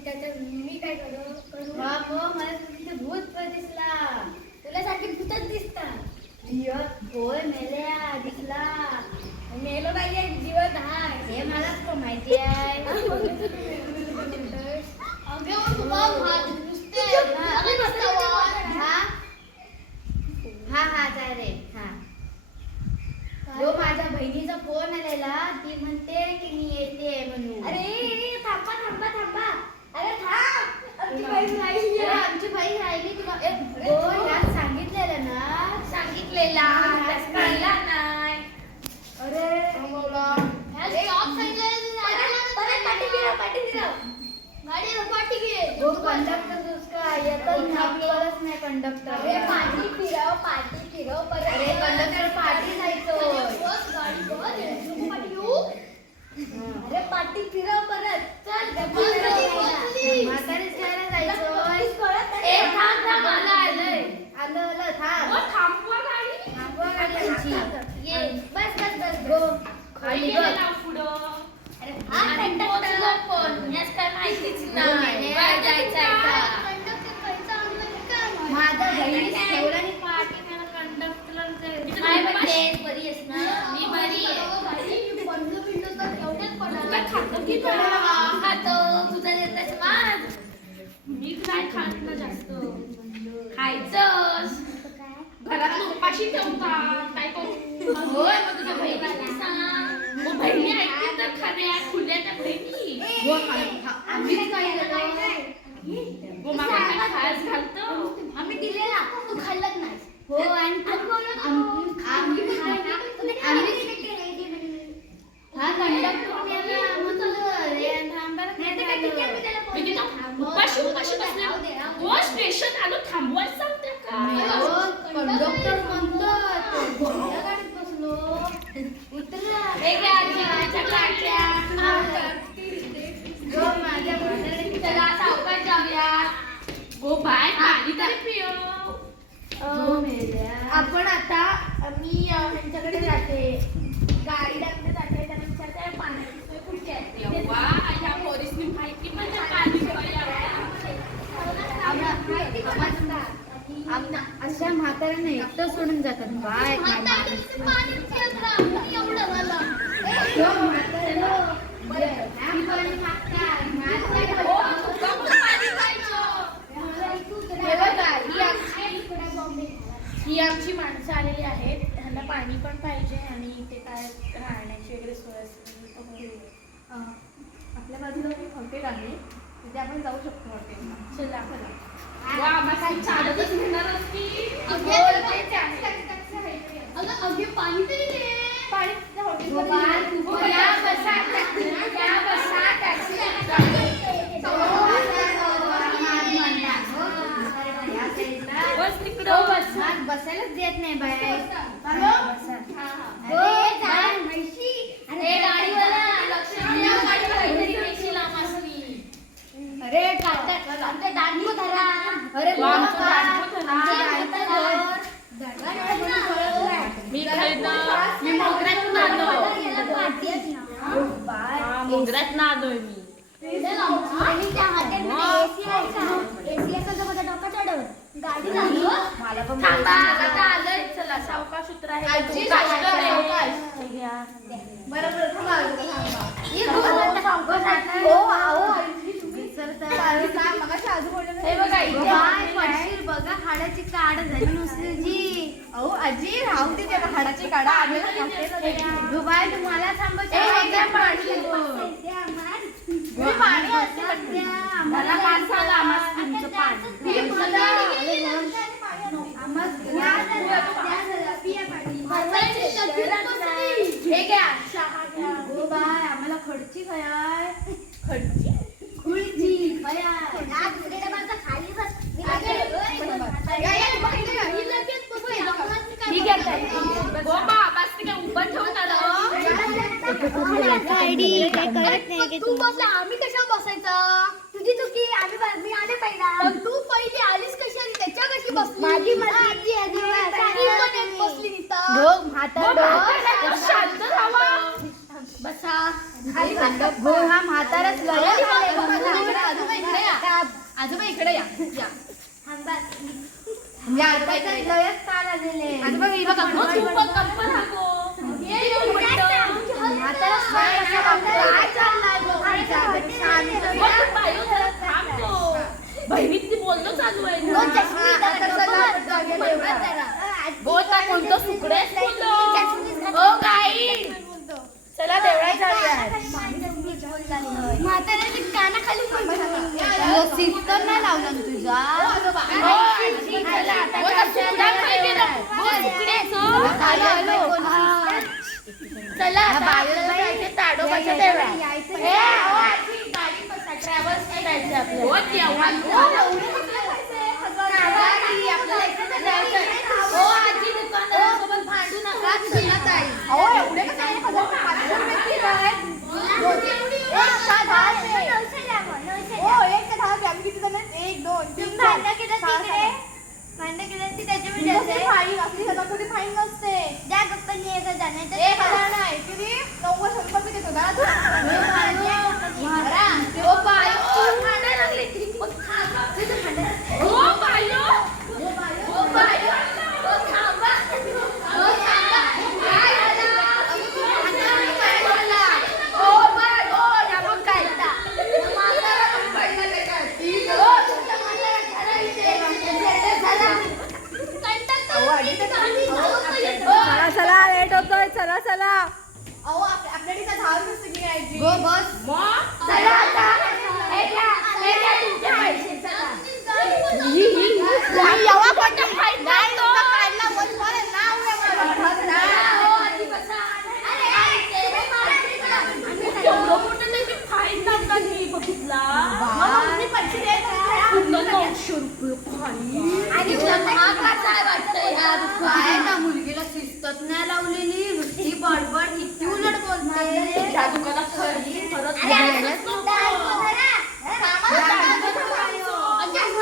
मी काय करू बाबा मला तुझे भूत दिसला. तुला सारखी भूतच दिसतात. होय मेल्या दिसला. मेलो पाहिजे जीवत हाय हे मला माहिती आहे. हा चालेल. हा जो माझ्या बहिणीचा फोन आलेला ती म्हणते की मी येते म्हणून. अरे थांबा थांबा थांबा. अरे थांब. आमची बहीण राहिली. आमची बहीण राहिली तुला हो यात सांगितलेलं ना. सांगितलेला कळला नाही. अरे कंडक्टर दुसका येतच नाही कंडक्टर. अरे पाठी फिरव परत. अरे कंडक्टर पाठी जायचो. अरे पाठी फिरव परत. चल म्हातारीच घ्यायला जायचो. आलं थांब. थांबवा गाडी आमची. बस गो खाली गो. अरे हा कंडक्टर कोण याच काय माहितीच नाही. माझा बहिणीच ठेवला आणि पाठी मला कंडक्टर काय म्हणते बरी आहेस ना. मी बरी आहे. खातो तुझा देतस माझ. मी काय खात ना जास्त खायचं घरात उपाशी ठेवतात काय करू. होय मग तुझ्या बहिणीला सांग. मग बहिणी ऐकतील तर खऱ्या खुल्या त्या बहिणी आम्हीच काय मग मला काय खायला घालतो. आम्ही दिलेला तू खाल्लंच नाही. हो आणि हा कंडक्टर उपाशी बसले हो स्टेशन आलो थांबवायला सांगते का. कंडक्टर म्हणतात गाडीत बसलो उतरला. चला सावकाश जाऊया. गो बाय पाणी तरी पियो. आपण आता मी ह्यांच्याकडे जाते. गाडी टाकते जाते त्यांना विचारते पाण्याची सोय कुठे आहे. तेव्हा या पोलिसनी माहिती म्हणजे पाणी अशा म्हाताऱ्यांना एकटं सोडून जातात बाय ही आमची माणसं आलेली आहेत. त्यांना पाणी पण पाहिजे आणि इथे काय राहण्याची वगैरे सोय असते. आपल्या बाजूला एक हॉटेल आहे तिथे आपण जाऊ शकतो हॉटेलला. चला चालतच घेणारच की अगे पाणी तरी दे. पाणी बसायलाच देत नाही बाय. अरे आमच्या दांडू धरा. अरे मी मोगऱ्यात आलोय. मोगऱ्यात आलोय मी. मला पण आलंय. चला सावकाश उतरा. बघा हाडाची काढ झाली नुसती जी. अहो आजी राहू दे त्याला हाडाची काढा बाय तुम्हाला थांबायचं. मला माणसाला आम्हाला पाणी. हे घ्या हो बाय आम्हाला खडची खयाय. खडची खुळची खयाय. ठीक आहे. उभं ठेवून आलं. तू बसला आम्ही कशा बसायचं. तुझी चुकी. मी आले पहिला. तू पहिली आलीस कशी आणि त्याच्या कशी बसली. माझी बसली शांत राहावा. बसा. हो हा म्हाताराच आजोबा इकडे या थांबा. या आजोबा इकडे लयच ताल आलेले आजोबा ही बघा मग तू पण गप्प राहतो. ये येऊन म्हणतं. म्हातारा काय चाललाय गो? मग तू पाहिलं जरा थांबतो. बहिणीची बोलणं चालू आहे ना. बोलता कोणतं सुकडे हो गाई. चला देवळात जाऊया. म्हाताऱ्याने कानाखाली शिस्त नाही लावला ना तुझा हो, आजी, चला आता सुकडा खाई गेलं. हो, सुकड्याचं. चला आता आपल्याला जायचं ताडोबाच्या देवळात. हे, हो, आजी, गाडी बसा. ट्रॅव्हल्सने जायचं आपल्याला. हो, देवळात. हो, आजी, दुकानदारासोबत भांडू नका. चला ताई. अहो एवढे का काय 500 हो 1 ते 10 आम्ही किती जण 1 2 3 भांडण केलं तिकडे भांडण केलं ती त्याच्यामध्ये असेल. फाईन असली सदा कधी फाईन नसते त्या गप्पांनी एकच जाण्याचं 1000 नाही किती 90 100 रुपये देतो ना हो, बायो, भांडायला लागली ती. मग थांबा. हो, बायो. हो, बायो. हो, थांबा. हो, थांबा. काय झालं? काय झालं? हो, बायो, या मग काय झालं? म्हातारा पण पडलं त्याच्यात. हो, तुमच्या म्हातारा झाला इथे. झाला. चला लेट होतोय चला चला अहो आपल्याकडे 10 रुपये सगळी घ्यायची हो, बस. मग? चला आता. हे घ्या तुमचे पैसे. चला. यावा कोणता फाईन नाही काढतो. नुसतं काढला वन फॉर नाव हो, आजी बसा. एवढं मोठं त्याची फाईन टाकतात मी बघितला. पुन्हा 900 रुपये फाईन. आणि काय वाटतंय यार? काय ना मुलगीला शिस्तच नाही लावलेली नुसती बडबड किती उलट बोलते त्या दुकानात खरेदी परत अरे, जायलाच नको.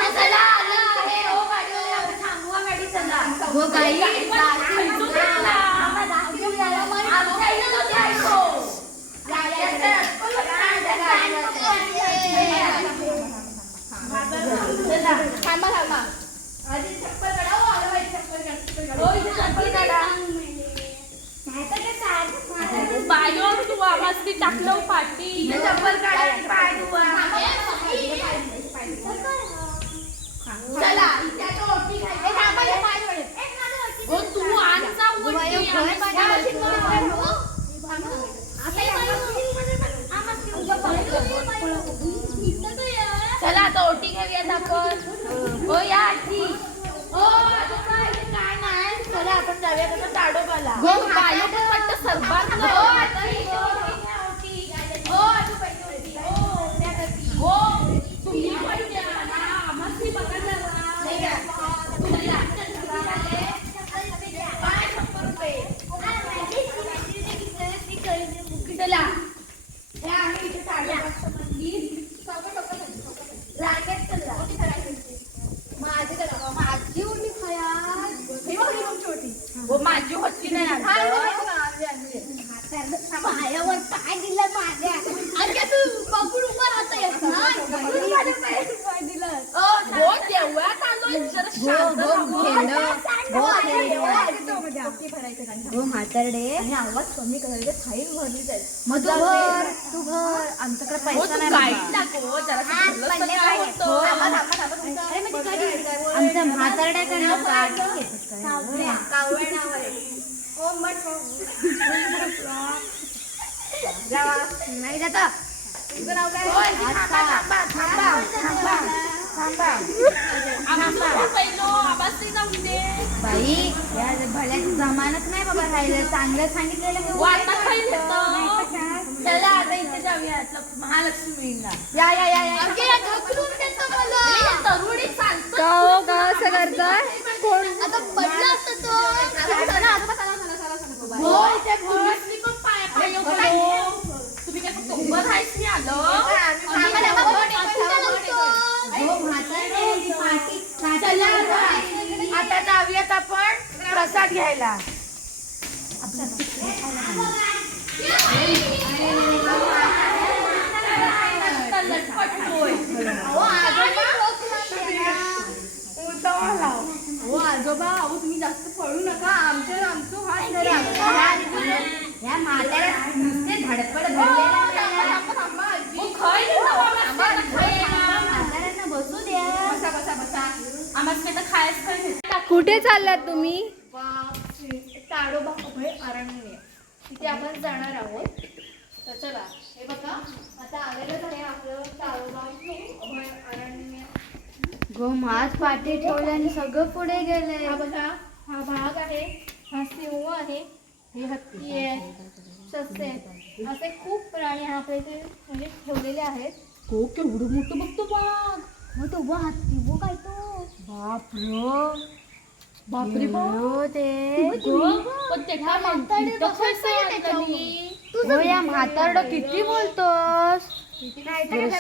चला, आलं आहे. हो, गाडीवर आपण थांबवा गाडी, चला. हो गाई गाडी पण खायचो घेतला. आमच्या इथं तो जायचो. चला. थांबा आधी चप्पल काढा हो आलं पाहिजे चप्पल हो, इथे चप्पल काढा. बायो, तू आवाज ती टाकलं पाठी. चप्पल काढा आणि पाय धुवा. चला, त्याच्या ओटी खायची. हो, तू आज जा ओटी. चला आता ओटी घेऊयात आपण. हो या आजी. हो आजोबा, इथे काय नाही. चला आपण जाऊयात आता ताडोबाला. हो बायो पण वाटतं सरबार. हो आजी, इथे ओटी घ्या, ओटी. हो आजोबा, इथे ओटी. हो द्या गती. हो तुम्ही पण द्या ना. आम्हालाही बघायला लावा. नाही का? तुम्ही आजच्या किती झाले? 500 रुपये. चला. हे आम्ही इथे ताडोबाचं मंदिर. रांगेत चला. माझी उलटी खयाल हो, माझी होती नाही आणलं. पायावर काय दिलं माझ्या अरे तू बघून उभा राहता येत नाही हो, देवळात आलोय. जरा शांत राहा. हो म्हातारडे आणि आवाज कमी करायला फाईन भरली जाईल मग तू भर आमच्याकडे हो, पैसा तू नाही गाईड बाबा. टाकू. जरा हात ठरलं तर पडले काय पाहिजे. होतं. आमच्या म्हातारड्याकडनं काढ कावळे नाव आहे ओम मठ नाही जात तुझं नाव काय हो, आजी, थांबा. आमचं हो, पहिलं आवाज नाही जाऊन दे. बाई या भल्याची जमानत नाही बाबा राहिलं चांगलं सांगितलेलं की हो, आता खाली येतं. चला आता इथे जाऊयात महालक्ष्मीला. या या या या तरुणी चालतं. का असं करतोय कोण आता पडला असता तो हो, इथे पोलिसनी पण पाय होतो. तुम्ही काय फक्त उभं राहायच नाही आलं. चला आता जाऊयात आपण प्रसाद घ्यायला. लटपट होय. हो, आजोबा कुठे चाललात तुम्ही? ताडोबा अभय अरण्य तिथे आपण जाणार आहोत. तर चला हे बघा आता आलेलंच आहे आपलं ताडोबा अभय अरण्य. गो माझ पाठी ठेवले आणि सगळं पुढे गेले. हा बघा हा भाग आहे, हा सिंह आहे, हे हत्ती आहे, ससे आहेत, असे खूप प्राणी आपल्या इथे म्हणजे ठेवलेले आहेत. हो केवढं मोठं बघतो बाग. मग तो हत्ती वो काय तो बापरे बाप. ते पण ते काय म्हणतात हो या म्हातारडं किती बोलतोस.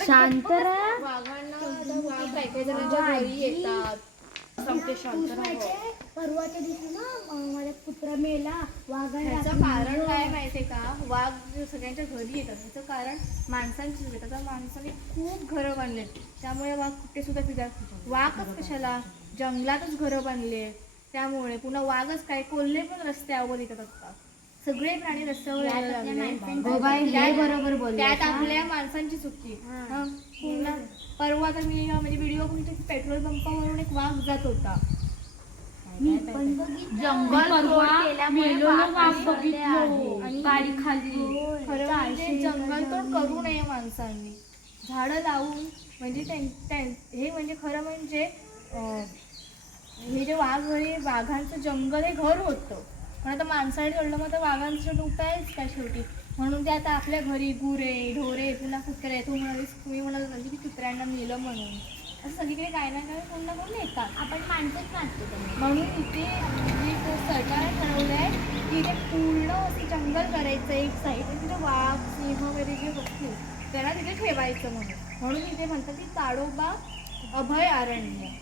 शांत राहा. वाघांना वाघ काही काही जणांच्या घरी येतात. सांगते शांत राहा. परवाच्या दिवशी ना माझा कुत्रा मेला वाघाने ह्याचं कारण काय माहितीये का? वाघ जे सगळ्यांच्या घरी येतात ह्याचं कारण माणसांची चूक आहे. आता माणसाने खूप घरं बांधलेत त्यामुळे वाघ कुठे सुद्धा फिरतात. वाघच कशाला जंगलातच घरं बांधले त्यामुळे. पुन्हा वाघच काय कोल्हे पण रस्त्यावर येतात असतात. सगळे प्राणी रस्त्यावर यायला लागले. हो बाई हे बरोबर बोलले. त्यात आपल्या माणसांची चुकी. पुन्हा परवा तर मी म्हणजे व्हिडिओ बघितला की पेट्रोल पंपावरून एक वाघ जात होता. जंगल मेलेलं वाघ बघितलं आणि गाडी खाली. खरं म्हणजे जंगलतोड करू नये माणसांनी. झाडं लावून म्हणजे हे म्हणजे खरं म्हणजे हे जे वाघ हे वाघांचं जंगल हे घर होतं. पण आता माणसाने तोडलं मग तर वाघांचं उपायच काय शेवटी. म्हणून ते आता आपल्या घरी गुरे ढोरे पुन्हा कुत्रे तुम्ही म्हणाल की कुत्र्यांना नेलं म्हणून असं सगळीकडे काय ना काय कोण ना कोण येतात. आपण माणसंच मानतो त्यांना. म्हणून इथे म्हणजे सरकारने ठरवलं आहे की इथे पूर्ण असे जंगल करायचं एक साईड आणि तिथे वाघ सिंह वगैरे जे बसतील त्यांना तिथे ठेवायचं म्हणून इथे म्हणतात की ताडोबा अभय अरण्य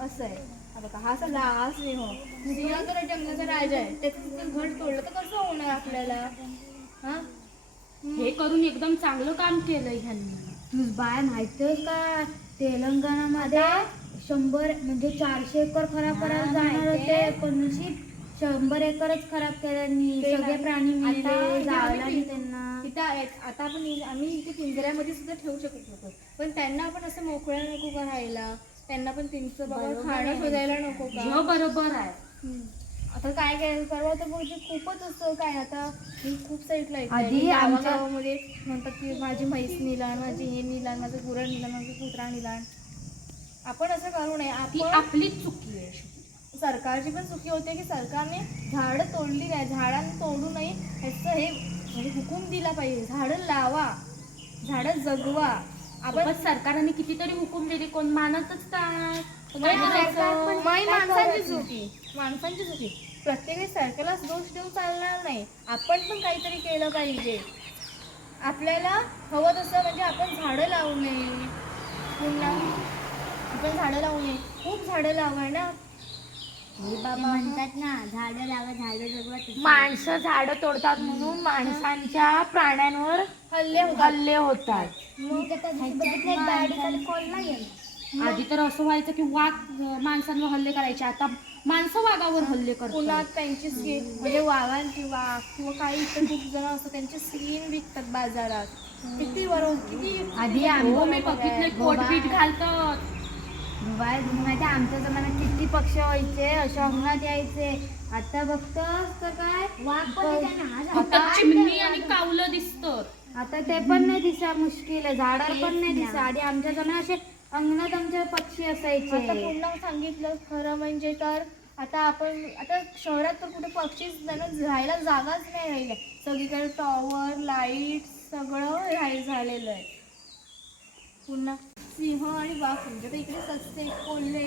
असं आहे. हा बघा हा असा हा सिंह तर जंगलाचा राजा आहे. त्याचं घर तोडलं तर कसं होणार आपल्याला. हा हे करून एकदम चांगलं काम केलंय ह्यांनी. तुझ बाय माहितीये का तेलंगणामध्ये 100 म्हणजे 400 एकर खराब करायला जाणार होते पण नशीब 100 एकरच खराब केल्यानी. सगळे प्राणी मेले जाळला नाही त्यांना. तिथं आता आम्ही इथे पिंजऱ्यामध्ये सुद्धा ठेवू शकत होतो पण त्यांना आपण असं मोकळ्या नको का राहायला. त्यांना पण त्यांचं बाबा खाणं शोधायला नको का. बरोबर आहे. आता काय काय परवा तर म्हणजे खूपच असं काय आता मी खूप साईडला आधी गावागावामध्ये म्हणतात की माझी म्हैस निलाण माझी हे निलाण माझं गुरं निलाण माझं कुत्रा निलाण. आपण असं करू नये. ती आपण आपलीच चुकी आहे. सरकारची पण चुकी होते की सरकारने झाडं तोडली नाही. झाडांना तोडू नये ह्याचं हे म्हणजे हुकूम दिला पाहिजे. झाडं लावा झाडं जगवा. आपण सरकारने कितीतरी हुकूम दिले कोण मानतच नाही. माणसांची चुकी प्रत्येक सरकारलाच दोष देऊन चालणार नाही. आपण पण काहीतरी केलं पाहिजे. आपल्याला हवं तसं म्हणजे आपण झाडं लावू नये. पुन्हा आपण झाडं लावू नये. खूप झाडं लावा ना. म्हणतात ना झाडं लावा झाडं जगवा. माणसं झाडं तोडतात म्हणून माणसांच्या प्राण्यांवर हल्ले होतात. बघितलं गाडी खाली कॉलला गेला. आधी तर असं व्हायचं की वाघ माणसांवर हल्ले करायचे. आता माणसं वाघावर हल्ले पुन्हा करतात. त्यांची स्किन म्हणजे वाघांची वाघ किंवा काही इतर खूप जण असतात त्यांची स्किन विकतात बाजारात. किती बरोबर किती आधी हो मी बघितले कोटबीट घालतात. बाय माहिती आमच्या जमान्यात किती पक्ष व्हायचे अशा अंगणात यायचे. आता बघतोस तर काय वाघ पण येते ना. फक्त चिमणी आणि कावलं दिसतं. आता ते पण नाही दिसा मुश्किल आहे. झाडावर पण नाही दिसा. आधी आमच्या जमान्यात असे अंगणात आमच्या पक्षी आता असायचे. पुन्हा सांगितलं खरं म्हणजे तर आता शहरात तर कुठे पक्षीच त्यांना राहायला जागाच नाही राहिल्या. सगळीकडे टॉवर लाईट सगळं झालेलं आहे. पुन्हा सिंह आणि वाघ म्हणजे तर इकडे सस्ते कोल्हे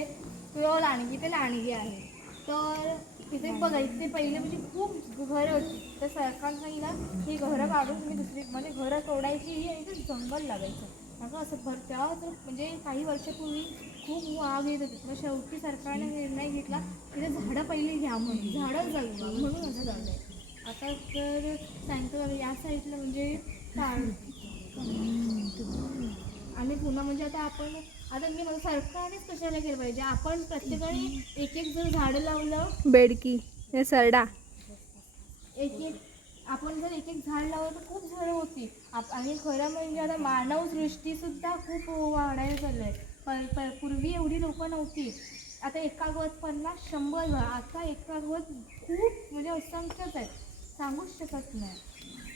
किंवा लांडगी ते लांडगी आहे. तर तिथे बघा इथे पहिले म्हणजे खूप घरं होती. तर सरकारनं सांगितलं ही घरं काढून तुम्ही दुसरी म्हणजे घरं तोडायची आणि इथे जंगल लागायचं. असं असं तेव्हा तर म्हणजे काही वर्षापूर्वी खूप वाघ येत होते. मग शेवटी सरकारने निर्णय घेतला तिथे झाडं पहिले घ्या म्हणून झाडं जगवा म्हणून असं झालं आहे. आता तर सांगतो या साईडला म्हणजे आणि पुन्हा म्हणजे आता मी मला सरकारनेच कशाला केलं पाहिजे. आपण प्रत्येकाने एक एक जर झाडं लावलं बेडकी हे सरडा आपण जर एक एक झाड लावलं तर खूप झाडं होती. आणि खरं म्हणजे आता मानवसृष्टी सुद्धा खूप वाढायला चाललंय. पूर्वी एवढी लोक नव्हती. आता एका गवत 50-100 झाड, आता एका गवत खूप म्हणजे असंख्यच आहे, सांगूच शकत नाही.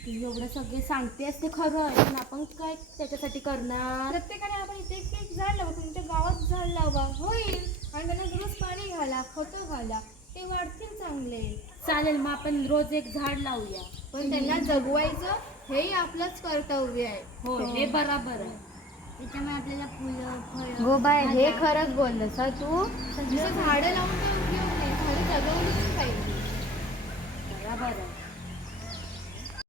तू एवढं सगळे सांगतेस ते खरं आहे, पण आपण काय त्याच्यासाठी करणार? प्रत्येकाने आपण इथे एक झाड लावा, तुमच्या गावात झाड लावा होईल, आणि त्यांना रोज पाणी घाला, खतं घाला, ते वाढतील चांगले. चालेल, मग आपण रोज एक झाड लावूया. पण त्यांना जगवायचं हेही आपलंच कर्तव्य आहे. हो, हे बरोबर आहे. त्याच्यामुळे आपल्याला फुलं फळं हो बाय, हे खरंच बोललंस हा तू. नुसतं झाडं लावून काही उपयोग नाही, झाडं जगवलीच पाहिजे. बरोबर आहे.